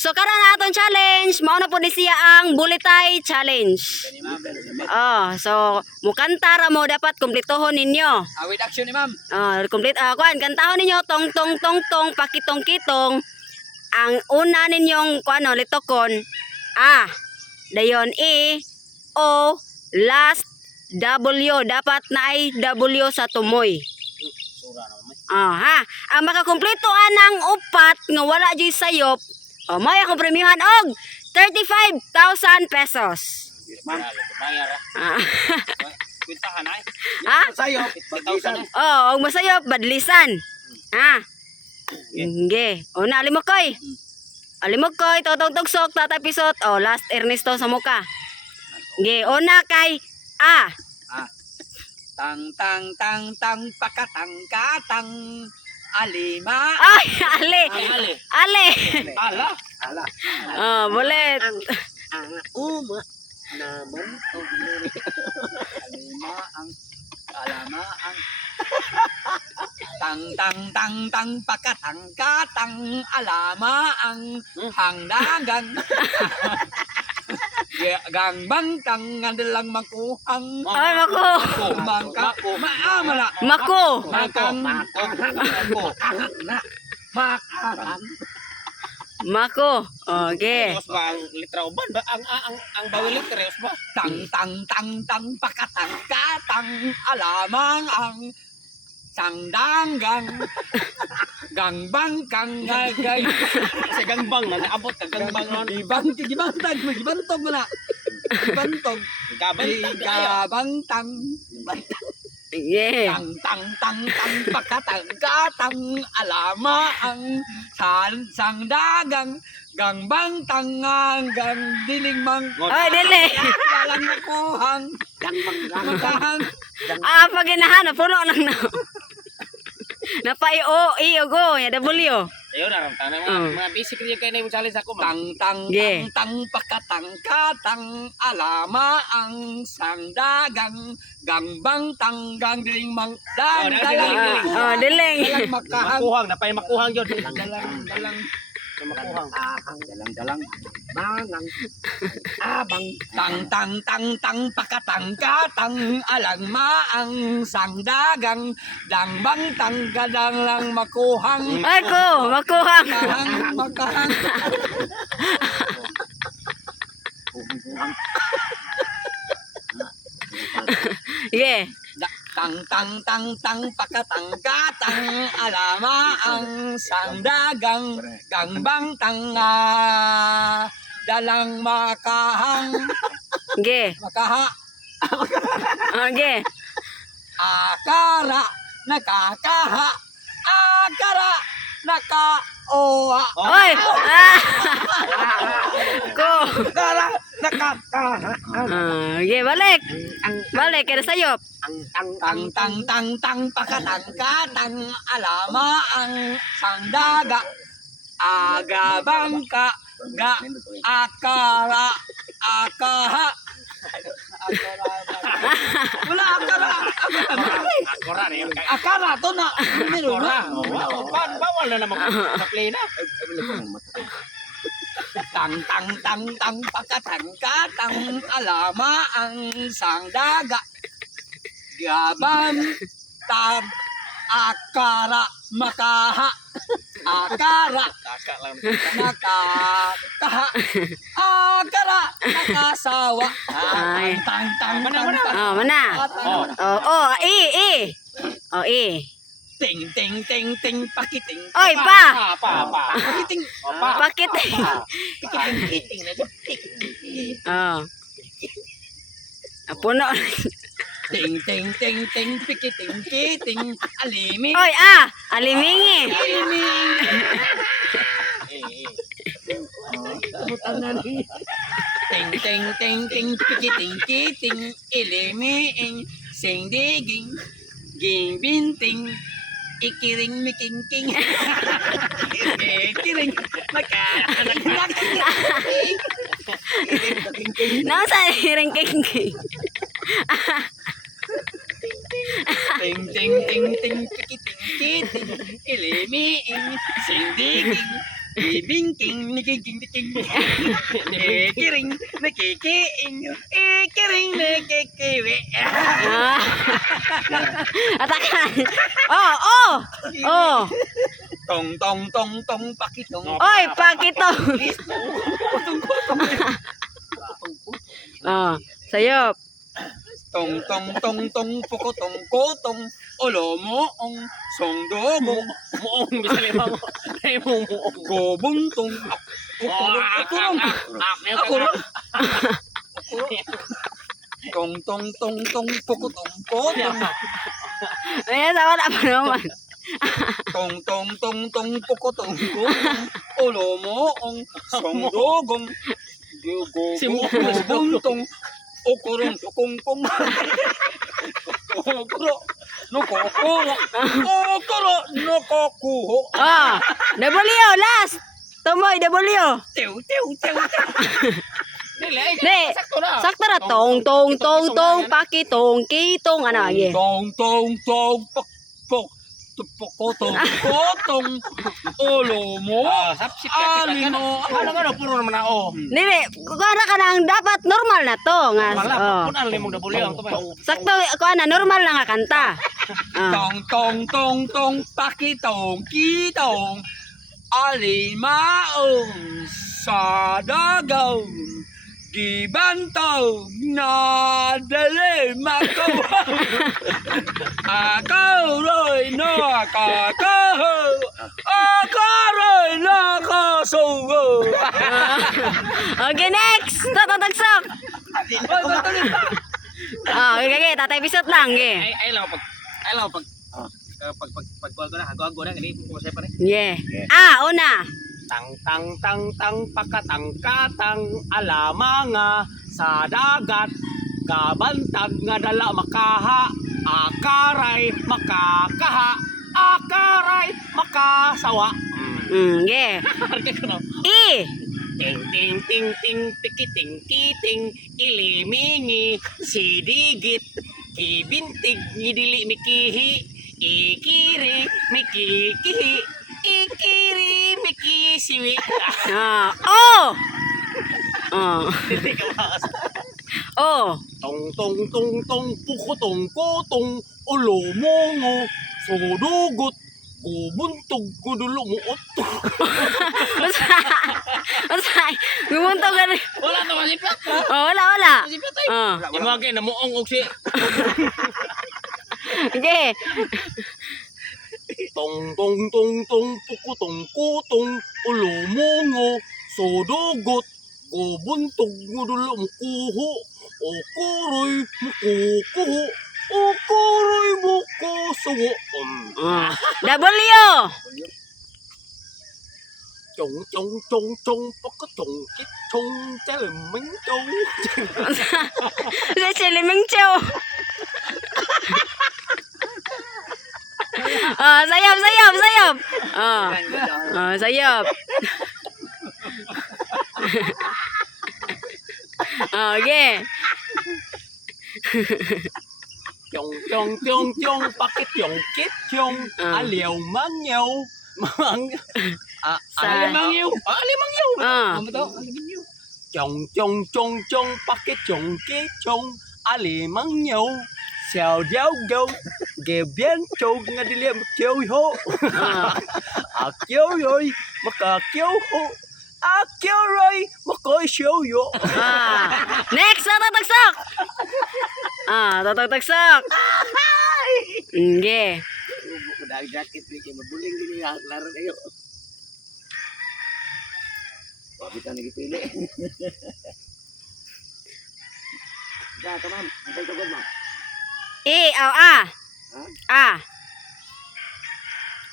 So karon na atong challenge, mao na po ni siya ang bulitay challenge. Oh, so mukanta ra mo dapat kumpletohon ninyo. With action ni ma'am. Complete kuan kantahon ninyo tong tong tong tong pakitong kitong. Ang una ninyong kuano litokon A, dayon E, O, last W, dapat na ay W sa tumoy. Ha, ang makakumpleto anang upat nga wala jud sayop, may akong premiuhan og 35,000 pesos. Ma'am, bayar. Kwentahan ay. Ha? Sayop, 8,000. Oh, og masayop badlisan. Ha? Nge. O na alimok koy. Alimok koy totog tugsok tatay pisot. Oh, last Ernesto sa muka. Nge, una kay A. Tang tang tang tang pakatang katang alima. Ay, ale. Ale. Ale. Ala. Ala. Oh, bulit. Ang uma naman alima ang alama ang tang tang tang tang pakatang katang alama ang hangdagang gangbang tang adalang makuhang Ay, mako. mangka maamala Mako. makang mako makang Mako. Okay. Os ba ang litra uban ba ang bawal litra os ba? tang tang tang tang pakatang katang alamang ang sangdanggang gangbang kang gagay Sa gangbang na naabot ka gangbang ron. gibantag gibantog mo na gibantog Gabay gabang tang Yeah. tang tang tang tang pakatang katang alama ang sangdagang gangbang tangang gang diling mang Ay, dili. dalang nakuhang gangbang Pag inahanap, puno lang na. Napay O, E, o go. Ya, W. Ayun na ram tanang mga basic niya kay na yung challenge ako tang tang Yeah. tang tang pakatang katang alama ang sangdagang gangbang tanggang diling mang dalang Diling. dalang makahang makuhang napay makuhang yun. dalang Makuhang. dalang mangang abang tang tang tang tang pakatang katang alang maang sangdagang dangbang tanggadang lang makuhang Ay ko, makuhang. makahang Yeah. tang tang tang tang pakatang katang alama ang sangdagang gangbang tanga dalang makahang Okay. makaha Okay. akara nakakaha akara nakaoha Oy. Ko. akara nakakaha Okay, balik. Balik, kaya sayop. tang tang tang tang pakatang katang alama ang sangdaga agabang ka ga akara akaha wala akara Akora na yun. akara to na meron na Bawal na naman sa play na. tang tang tang tang pakatang katang alama ang sangdaga gabam tab akara makaha akara Kaka lang. nakakaha akara nakasawa Ay. tang tang tang tang Oh, mana? Oh, E, E. Oh, E. ting ting ting ting pakiting Oy, pa. Pa. pakiting Pa. Bakit? pakiting na Oh. Puno. ting ting ting ting pikiting kiting alimi Oy, alimingi. alimi ting ting ting ting pikiting kiting ilimi singdiging gimbinting ikiring mikingking ikiring Nasa ringking. ting ting ting ting pikiting kiting ilimi singdiging Ibingking, nikiking. Ikiring, nikikiing. Ikiring, nikikiwi. Ah. Atakan. Oh. Tong, pakitong. Oy, pakito. Oh, sayop. Tong, pukotong, kotong. Olomoong, songdogong. Muong bisa lima mo. Ay muong. Gobuntong. Ukurong. Ukurong. Tong, pukotong, kotong. Ayan, sa wala pa naman. Tong, pukotong, kotong. Olomoong, songdogong. Gobuntong. Ukurong, tukungkong. Nokokuro. Ah, W, last. Tumoy, W. Tew. Dili. Di, Sakto na. sakto na. Tong, pakitong, kitong, ano, agi. Tong, pok, kotong, olomo, Sapsip ka. alino. Ano, puro naman na o. Dili, kuha ka nang dapat normal na to. Nga, Wala, oh. kung alam mong dabuli ang tumay. Sakto, kuha na, normal na nga kanta. Ah. Tong, pakitong, kitong, alimaong, sa dagaw, gibantaw, nadali, makawang, akaroy, nakakahaw, akaroy, nakasugo. Okay, next. Tatatagsok. Ah, okay, tatay pisot lang, ge. Ay lang pag gago na ganito ko sa pare. Yeah. Ah, una. Tang pakatang alamanga sa dagat kabantag nga dala makaha akaray makakaha akaray makasawa. Yeah. Arke ko no. I. Ting tikiting ilimingi sidigit kibintig ngidili mikihi ikiri mikikihi ikiri mikisiwi. Ah, oh. Oh. Oh. Tong pukotong kotong ulomongo sudugot kubuntog kudulo mo otto. Masay. Gumunto ka rin. Wala to masipyat. Oh, wala. Masipyat ay. Oh. Imagine na muong og si Okay. tong pukotong kotong ulomongo sudugot kubuntog kudulo mo kuho okuroy mo kukuho okuroy mo kusuwo. W. Chong pakatong kitong chalamang chong. Sa Siliming Chow. Ah, sayop. Ah, sayop. Okay. Chong pakit chong kit chong aliaw mangyaw mang alimang yaw. Ah. Chong pakit chong kit chong alimang yaw. Xiao diao gâu ghê biến trâu nga đi liệm kêu hô à kêu rồi mà cả kêu hô à kêu rồi mà coi siêu yo. Ah. Next, tatagsak. Ah, tatagsak. Okay. Dahil jacket ni kay mabuling gini ang laro kayo. Bakit ka nagipili? Da, tamam. Antay ka ma'am. I, oh, ah. Ah.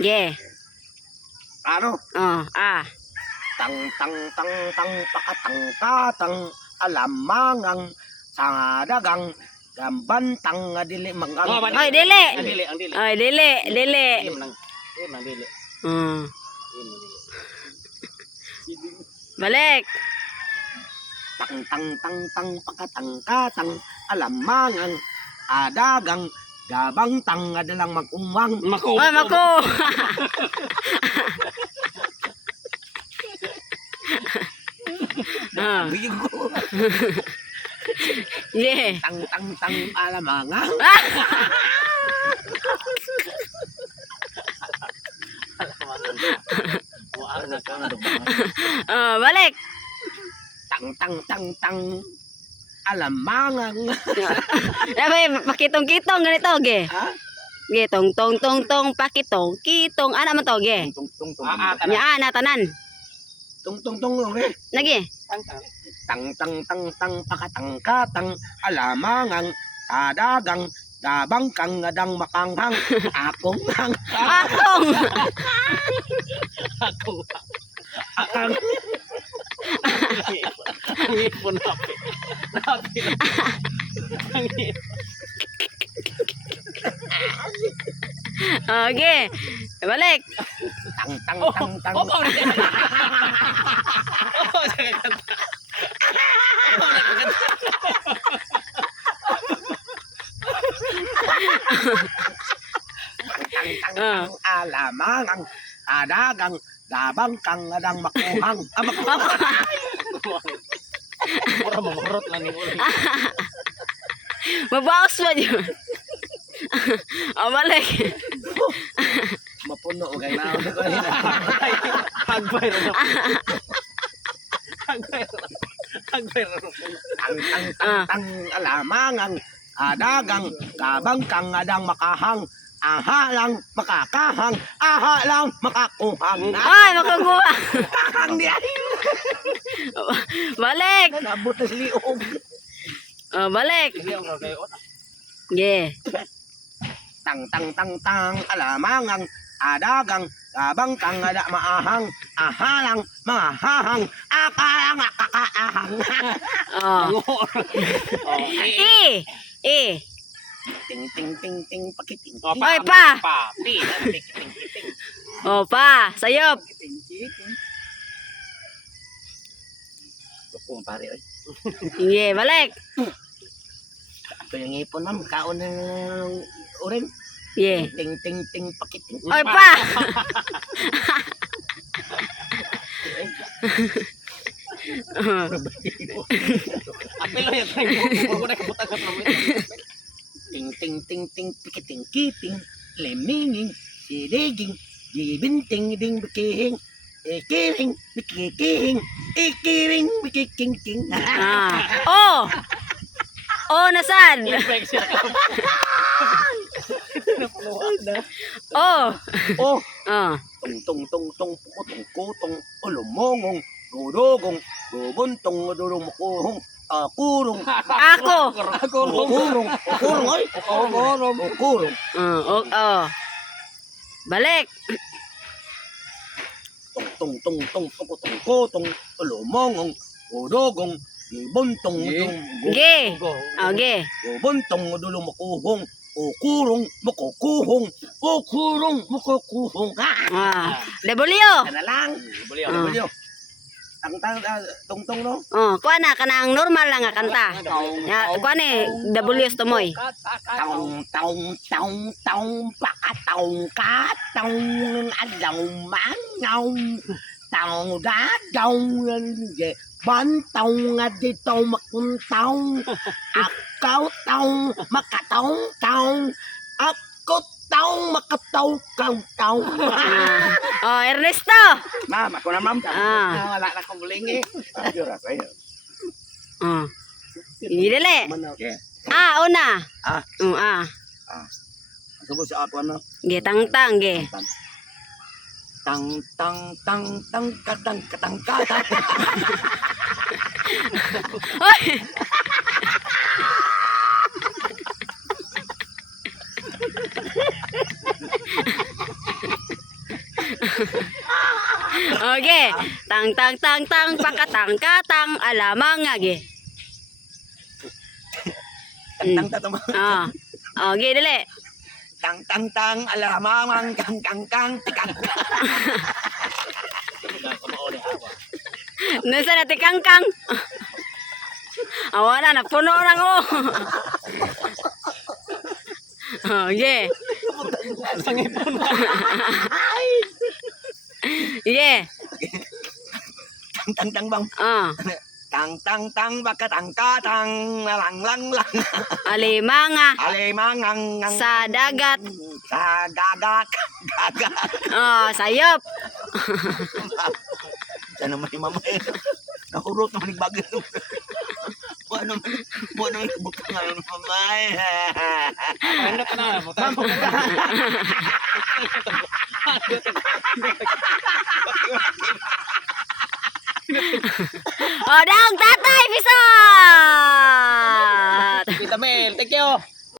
Yeah. Ano? Oh, ah. Tang pakatang alamangang sa dagang gambantang nga dili mangang. Oy, dili. Ang dili. Oy, dili. Im nang dili. Balik. Tang pakatang alamangang adagang gabang tang nga dalang mag-umwang. Mako. Oy, mako. Ah. Bigyan ko. Ge. Tang alamanga. Balik. Tang alamangang. Sabi, pakitong-kitong ganito, ge. Ha? Ge, tong, pakitong-kitong. Ano man to, ge? Tung Nya, natanan. tung okay. Lagi. Tang pakatang alamangang tadagang dabang kang ngadang makanghang akong hang Akong. akang Ang ipon napi. Ang ipon. Okay. Balik. tang alamangang tadagang dabang kang ngadang makuhang Pura mamurot lang ni ulit. Mabawas ba yun? Balik. mapuno kay na Hagbay rin ako. Hagbay rin ako. tang alamangang adagang dabang kang ngadang makahang aha lang makakahang aha lang makakuhang Ay, makakuha. kahang di ay Balik. nabot na siliog Balik. Hindi ako kayo. Ge. tang alamangang adagang dabang kang ada maahang aha lang mahahang akalang akakaahang E. ting pakiting Oy, pa. Papi. Pa. Sayop. Kung pare oy Ge, balik. ito yung ipon ma'am kaon ng urin Ge. ting pakiting Oy, pa. Apelo yan. Huwag mo na kabutan-kat namin. ting pikiting kiting leminging siliging gibinting ding bikihing ikiring bikikihing ikiring bikikingking Nasaan? Infection ka. Oh. tong pukutong kutong ulumongong dudugong dubuntong dudumukuhong kurong Ako. kurong ay kurong Balik. tong pukutong kutong ulumongong dudugong dubuntong Ge. Ge. dubuntong dudumukuhong ukurong mukukuhong W. kana lang Buli Ah. ako. tong no Kuha na kanang normal lang nga kanta. Kuha ni W tumoy. tong pakatong katong alaw mangaw tong dadong bantong nga dito makuntaw akaw tong makatong taong ako taong makataw kaw Ernesto. ma'am ako na ma'am wala na akong bulingi Dili. okay Una. subo sa ako ano Ge tang ge. tang katang Oy. Okay. Tang pakatang alamang nga ge. Okay, dali. tang alamang kang tikang Nasa na tikangkang. Wala na puno na ko. Okay. Sangipon. Yeah. tang bang Tang tang tang bakatang katang lang lang lang. Alimanga Alimangang sa dagat. sa dagat. Gagat. Oh, sayop. Sana naman yung mamay. Nahurot naman yung bagay. Ano naman yung bukang ngayon mamay. Ano ka na?